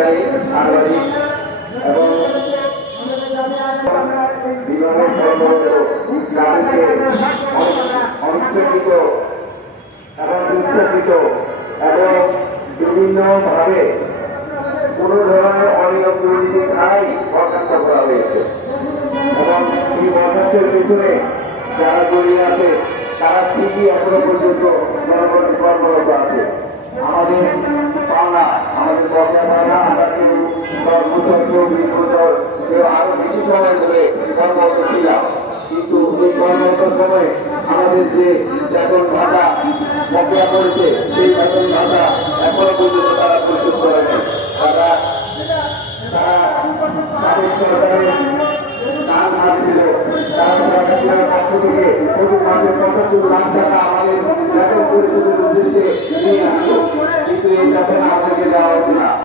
সরকারি সাংবাদিক এবং বিভাগের তাদেরকে অনুচ্ছেদিত এবং উচ্ছেদিত এবং বিভিন্নভাবে কোন ধরনের অনিয়ম দুর্নীতি ছাড়াই বরখাস্ত করা হয়েছে এবং এই বরখাস্তের পিছনে যারা জড়িয়ে আছে তারা ঠিকই এখনো পর্যন্ত কর্মরত আছে। আমাদের পাওনা, আমাদের বকেয়া পাওনা, আমরা কেউ 10 বছর, কেউ 20 বছর, কেউ আরো বেশি সময় ধরে কর্মরত ছিলাম, কিন্তু এই কর্মরত সময় আমাদের যে বেতন ভাতা বকেয়া করেছে সেই বেতন ভাতা এখনো পর্যন্ত তারা পরিশোধ করে নেই।